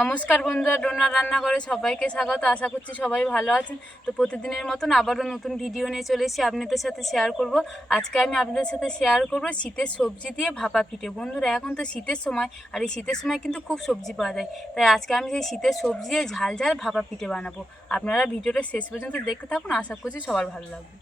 নমস্কার বন্ধুরা, ডোনা রান্নাঘরে সবাইকে স্বাগত। আশা করছি সবাই ভালো আছেন। তো প্রতিদিনের মতন আবারও নতুন ভিডিও নিয়ে চলে এসেছি, আপনাদের সাথে শেয়ার করব। আজকে আমি আপনাদের সাথে শেয়ার করব শীতের সবজি দিয়ে ভাপা পিঠে। বন্ধুরা, এখন তো শীতের সময়, আর এই শীতের সময় কিন্তু খুব সবজি পাওয়া যায়। তাই আজকে আমি সেই শীতের সবজি দিয়ে ঝাল ঝাল ভাপা পিঠে বানাবো। আপনারা ভিডিওটা শেষ পর্যন্ত দেখতে থাকুন, আশা করছি সবার ভালো লাগবে।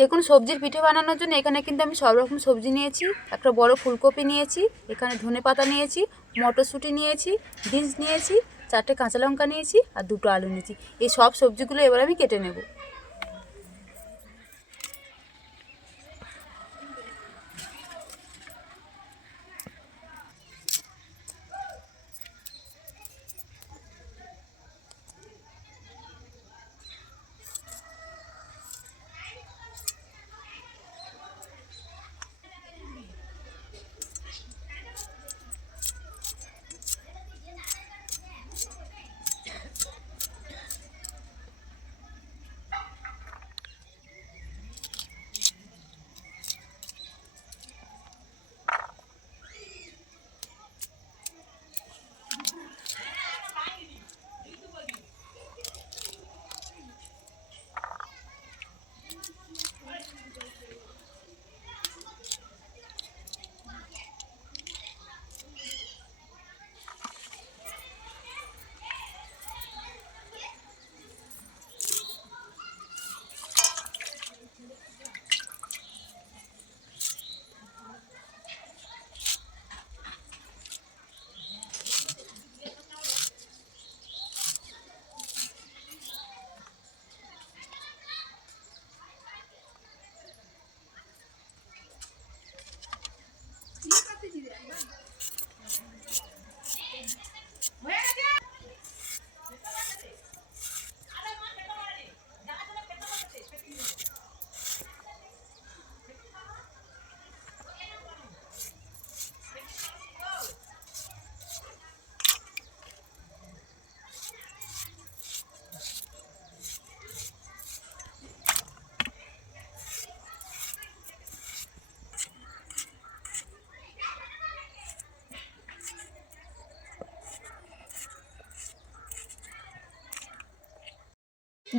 দেখুন, সবজির পিঠে বানানোর জন্য এখানে কিন্তু আমি সব রকম সবজি নিয়েছি। একটা বড় ফুলকপি নিয়েছি, এখানে ধনেপাতা নিয়েছি, মটরশুঁটি নিয়েছি, বিনস নিয়েছি, 4টে কাঁচা লঙ্কা নিয়েছি আর 2টো আলু নিয়েছি। এই সব সবজিগুলো এবার আমি কেটে নেব।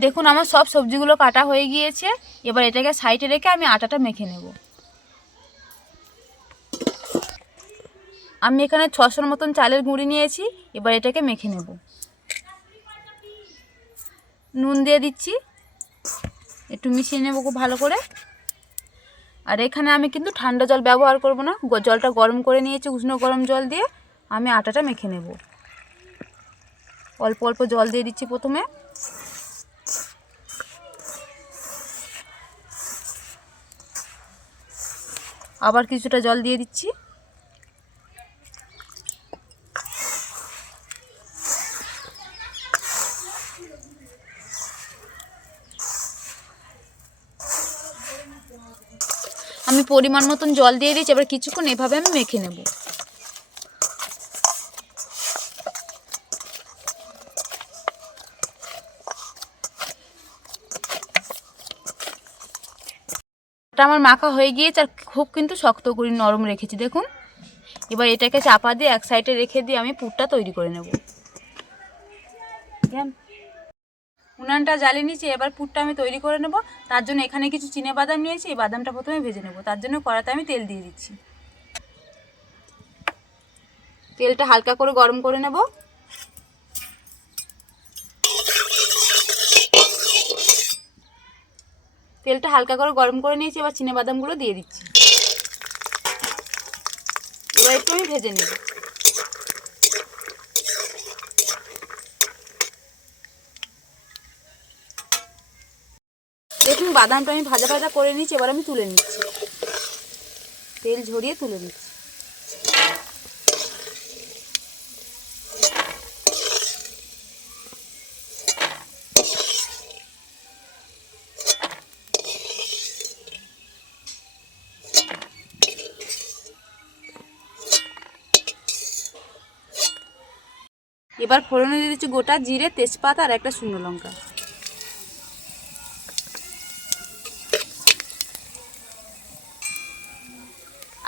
দেখুন, আমার সব সবজিগুলো কাটা হয়ে গিয়েছে। এবার এটাকে সাইডে রেখে আমি আটাটা মেখে নেব। আমি এখানে 600 মতন চালের গুঁড়ি নিয়েছি। এবার এটাকে মেখে নেব। নুন দিয়ে দিচ্ছি, একটু মিশিয়ে নেব খুব ভালো করে। আর এখানে আমি কিন্তু ঠান্ডা জল ব্যবহার করব না, জলটা গরম করে নিয়েছি। উষ্ণ গরম জল দিয়ে আমি আটাটা মেখে নেব। অল্প অল্প জল দিয়ে দিচ্ছি প্রথমে। আবার কিছুটা জল দিয়ে দিচ্ছি। আমি পরিমাণ মতন জল দিয়ে দিচ্ছি। এবার কিছুক্ষণ এভাবে আমি মেখে নেব। এটা আমার মাখা হয়ে গিয়েছে, আর খুব কিন্তু শক্ত করে নরম রেখেছি দেখুন। এবার এটাকে চাপা দিয়ে এক সাইডে রেখে দিয়ে আমি পুরটা তৈরি করে নেব। উনানটা জ্বালিয়ে নিয়েছি, এবার পুরটা আমি তৈরি করে নেব। তার জন্য এখানে কিছু চিনেবাদাম নিয়েছি। এই বাদামটা প্রথমে ভেজে নেব। তার জন্য কড়াতে আমি তেল দিয়ে দিচ্ছি। তেলটা হালকা করে গরম করে নেব। তেলটা হালকা করে গরম করে নিয়েছি। এবার চিনেবাদামগুলো দিয়ে দিচ্ছি। এবার একটু আমি ভেজে নেব। দেখুন, বাদামটা আমি ভাজা ভাজা করে নিচ্ছি। এবার আমি তুলে নিচ্ছি, তেল ঝরিয়ে তুলে নিচ্ছি। এবার ফোড়নে দিয়ে দিচ্ছি গোটা জিরে, তেজপাতা আর একটা শুকনো লঙ্কা।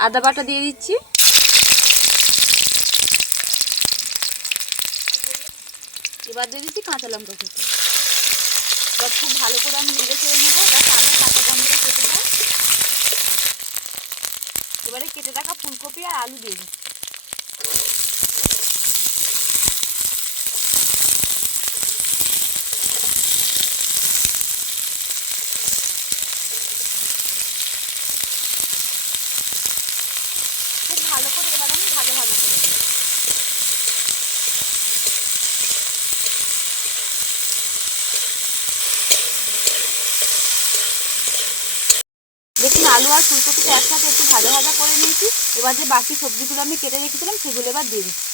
আদা বাটা দিয়ে দিচ্ছি। এবার দিয়ে দিচ্ছি কাঁচা লঙ্কা কুচি। এবার খুব ভালো করে আমি নেড়ে চেড়ে নেবো, যাতে আগে কাঁচা গন্ধটা কেটে যায়। এবারে কেটে রাখা ফুলকপি আর আলু দিয়ে দিচ্ছি। খুব ভালো করে এবার আমি ভাজা ভাজা করে নেব। দেখুন আলু আর ফুলকপিটা একসাথে একটু ভাজা ভাজা করে নিয়েছি। এবার যে বাকি সবজিগুলো আমি কেটে রেখেছিলাম সেগুলো এবার দিয়ে দিচ্ছি।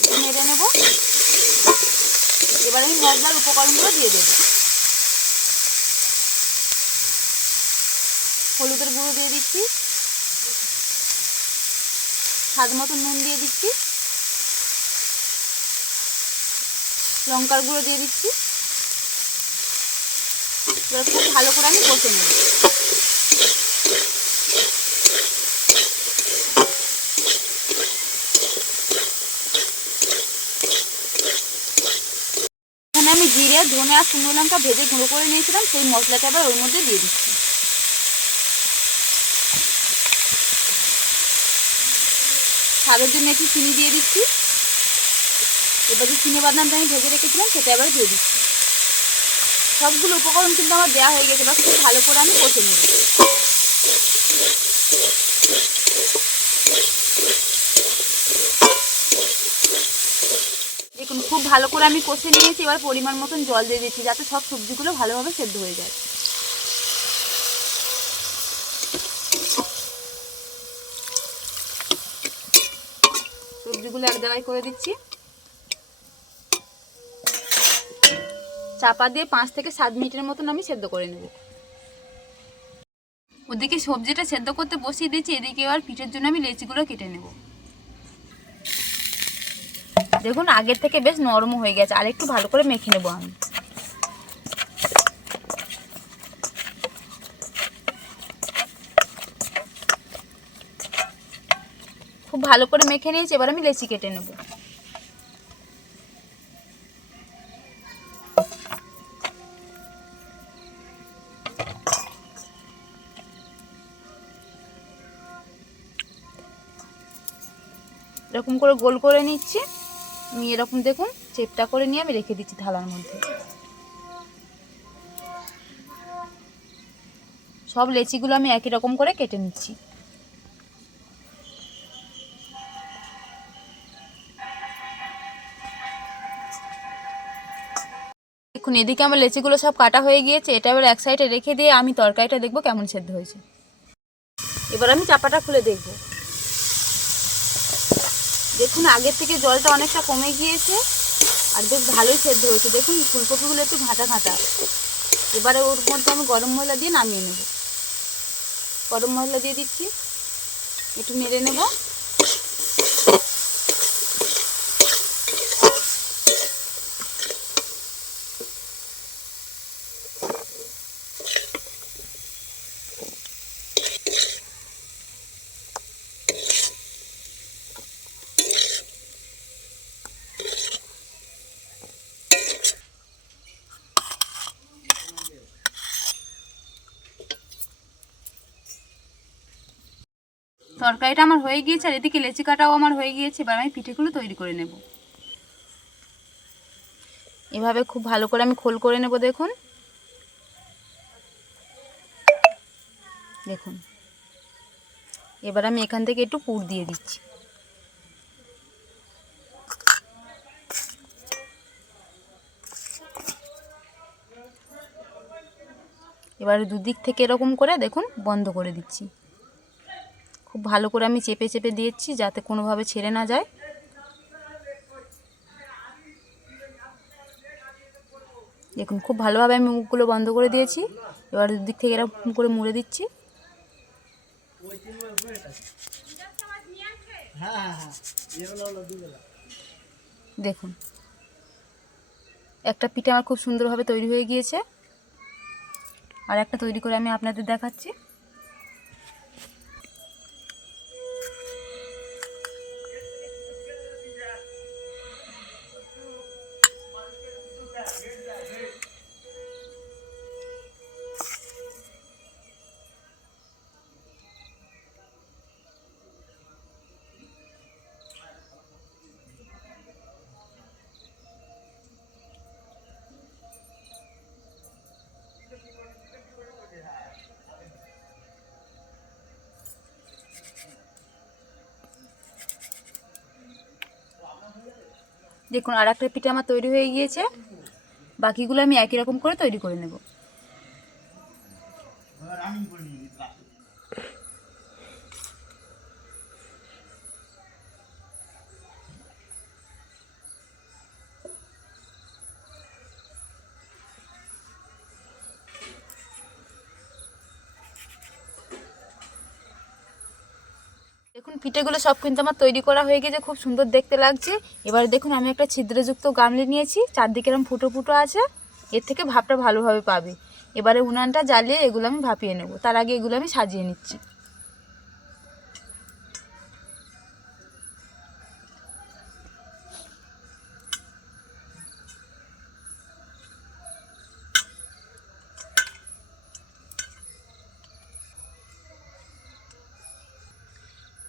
একটু নেড়ে নেব। এবার আমি মশলার উপকরণগুলো দিয়ে দেবো। হলুদের গুঁড়ো দিয়ে দিচ্ছি, স্বাদ মতো নুন দিয়ে দিচ্ছি, লঙ্কার গুঁড়ো দিয়ে দিচ্ছি। এবার খুব ভালো করে আমি কষে নেব। এখানে আমি জিরে, ধনে আর শুকনো লঙ্কা ভেজে গুঁড়ো করে নিয়েছিলাম, সেই মশলাটা আবার ওর মধ্যে দিয়ে দিচ্ছি। স্বাদের জন্য একটু চিনি দিয়ে দিচ্ছি। এবার যে চিনি বাদামটা আমি ভেজে রেখেছিলাম সেটা এবার দিয়ে দিচ্ছি। সবগুলো উপকরণ কিন্তু আমার দেওয়া হয়ে গেছে। এবার খুব ভালো করে আমি কষে নেব। দেখুন খুব ভালো করে আমি কষে নিয়েছি। এবার পরিমাণ মতন জল দিয়ে দিচ্ছি, যাতে সব সবজিগুলো ভালোভাবে সেদ্ধ হয়ে যায়। সবজিগুলো এক জায়গায় করে দিচ্ছি। চাপা দিয়ে 5 থেকে 7 মিনিটের মতন আমি সেদ্ধ করে নেব। ওদিকে সবজিটা সেদ্ধ করতে বসিয়ে দিয়েছি, এদিকে এবার পিঠের জন্য আমি লেচিগুলো কেটে নেব। দেখুন আগের থেকে বেশ নরম হয়ে গেছে, আর একটু ভালো করে মেখে নেব আমি। খুব ভালো করে মেখে নিয়েছি। এবার আমি লেচি কেটে নেব। এরকম করে গোল করে নিচ্ছি আমি। এরকম দেখুন চেপটা করে নিয়ে আমি রেখে দিচ্ছি থালার মধ্যে। সব লেচিগুলো আমি একই রকম করে কেটে নিচ্ছি। দেখুন এদিকে আমার লেচিগুলো সব কাটা হয়ে গিয়েছে। এটা এবার এক সাইডে রেখে দিয়ে আমি তরকারিটা দেখবো কেমন সেদ্ধ হয়েছে। এবার আমি চাপাটা খুলে দেখব। দেখুন আগের থেকে জলটা অনেকটা কমে গিয়েছে, আর বেশ ভালোই সেদ্ধ হয়েছে। দেখুন ফুলকপিগুলো একটু ঘাঁটা ঘাঁটা। এবারে ওর মধ্যে আমি গরম মশলা দিয়ে নামিয়ে নেব। গরম মশলা দিয়ে দিচ্ছি, একটু নেড়ে নেব। তরকারিটা আমার হয়ে গিয়েছে, আর এদিকে লেচি কাটাও আমার হয়ে গিয়েছে। এবার আমি পিঠেগুলো তৈরি করে নেব। এভাবে খুব ভালো করে আমি খোল করে নেব। দেখুন দেখুন এবার আমি এখান থেকে একটু পুর দিয়ে দিচ্ছি। এবারে দুদিক থেকে এরকম করে দেখুন বন্ধ করে দিচ্ছি। খুব ভালো করে আমি চেপে চেপে দিয়েছি, যাতে কোনোভাবে ছেড়ে না যায়। দেখুন খুব ভালোভাবে আমি মুখগুলো বন্ধ করে দিয়েছি। এবার দুদিক থেকে এরকম করে মুড়ে দিচ্ছি। দেখুন একটা পিঠে আমার খুব সুন্দরভাবে তৈরি হয়ে গিয়েছে। আর একটা তৈরি করে আমি আপনাদের দেখাচ্ছি। দেখুন আর একটা পিঠে আমার তৈরি হয়ে গিয়েছে, বাকিগুলো আমি একই রকম করে তৈরি করে নেব। দেখুন পিঠেগুলো সব কিন্তু আমার তৈরি করা হয়ে গেছে, খুব সুন্দর দেখতে লাগছে। এবারে দেখুন আমি একটা ছিদ্রযুক্ত গামলি নিয়েছি, চারদিকে এরকম ফুটো ফুটো আছে, এর থেকে ভাপটা ভালোভাবে পাবে। এবারে উনানটা জ্বালিয়ে এগুলো আমি ভাপিয়ে নেব, তার আগে এগুলো আমি সাজিয়ে নিচ্ছি।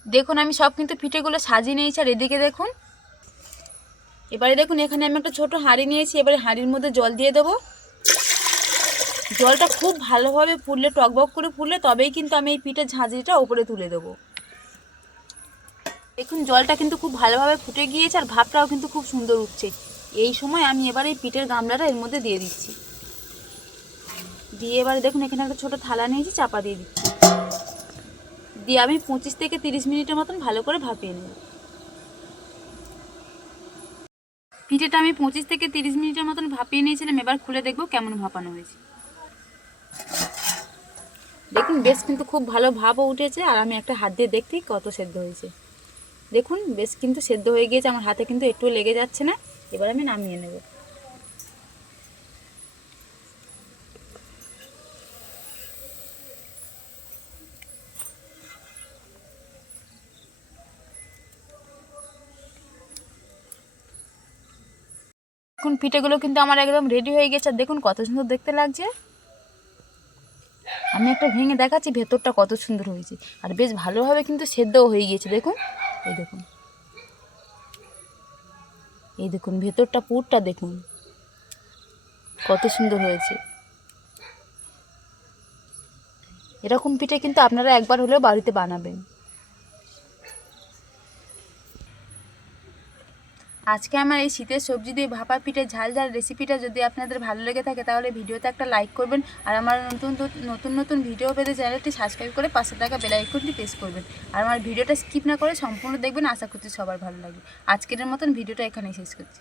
দেখুন আমি সব কিন্তু পিঠেগুলো সাজিয়ে নিয়েছি। আর এদিকে দেখুন, এবারে দেখুন এখানে আমি একটা ছোট হাঁড়ি নিয়েছি, এবারে হাঁড়ির মধ্যে জল দিয়ে দেবো। জলটা খুব ভালোভাবে ফুললে, টকবক করে ফুললে তবেই কিন্তু আমি এই পিঠের ঝাঁঝরিটা ওপরে তুলে দেবো। দেখুন জলটা কিন্তু খুব ভালোভাবে ফুটে গিয়েছে আর ভাপটাও কিন্তু খুব সুন্দর উঠছে। এই সময় আমি এবার এই পিঠের গামলাটা এর মধ্যে দিয়ে দিচ্ছি। দিয়ে এবারে দেখুন এখানে একটা ছোটো থালা নিয়েছি, চাপা দিয়ে দিচ্ছি। দিয়ে আমি 25 থেকে 30 মিনিটের মতন ভালো করে ভাপিয়ে নেব। পিঠেটা আমি 25 থেকে 30 মিনিটের মতন ভাপিয়ে নিয়েছিলাম। এবার খুলে দেখবো কেমন ভাপানো হয়েছে। দেখুন বেশ কিন্তু খুব ভালো ভাপও উঠেছে, আর আমি একটা হাত দিয়ে দেখতেই কত সেদ্ধ হয়েছে। দেখুন বেশ কিন্তু সেদ্ধ হয়ে গিয়েছে, আমার হাতে কিন্তু একটু লেগে যাচ্ছে না। এবার আমি নামিয়ে নেব। দেখুন পিঠেগুলো কিন্তু আমার একদম রেডি হয়ে গেছে, আর দেখুন কত সুন্দর দেখতে লাগছে। আমি একটা ভেঙে দেখাচ্ছি ভেতরটা কত সুন্দর হয়েছে, আর বেশ ভালোভাবে কিন্তু সেদ্ধও হয়ে গিয়েছে। দেখুন এই দেখুন, এই দেখুন ভেতরটা পুরটা দেখুন কত সুন্দর হয়েছে। এরকম পিঠে কিন্তু আপনারা একবার হলেও বাড়িতে বানাবেন। আজকে আমার এই শীতের সবজি দিয়ে ভাপা পিঠে ঝাল ঝাল রেসিপিটা যদি আপনাদের ভালো লেগে থাকে তাহলে ভিডিওতে একটা লাইক করবেন, আর আমার নতুন নতুন ভিডিও পেতে চ্যানেলটি সাবস্ক্রাইব করে পাশে থাকা বেল আইকনটি প্রেস করবেন। আর আমার ভিডিওটা স্কিপ না করে সম্পূর্ণ দেখবেন, আশা করছি সবার ভালো লাগে। আজকের মতন ভিডিওটা এখানেই শেষ করছি।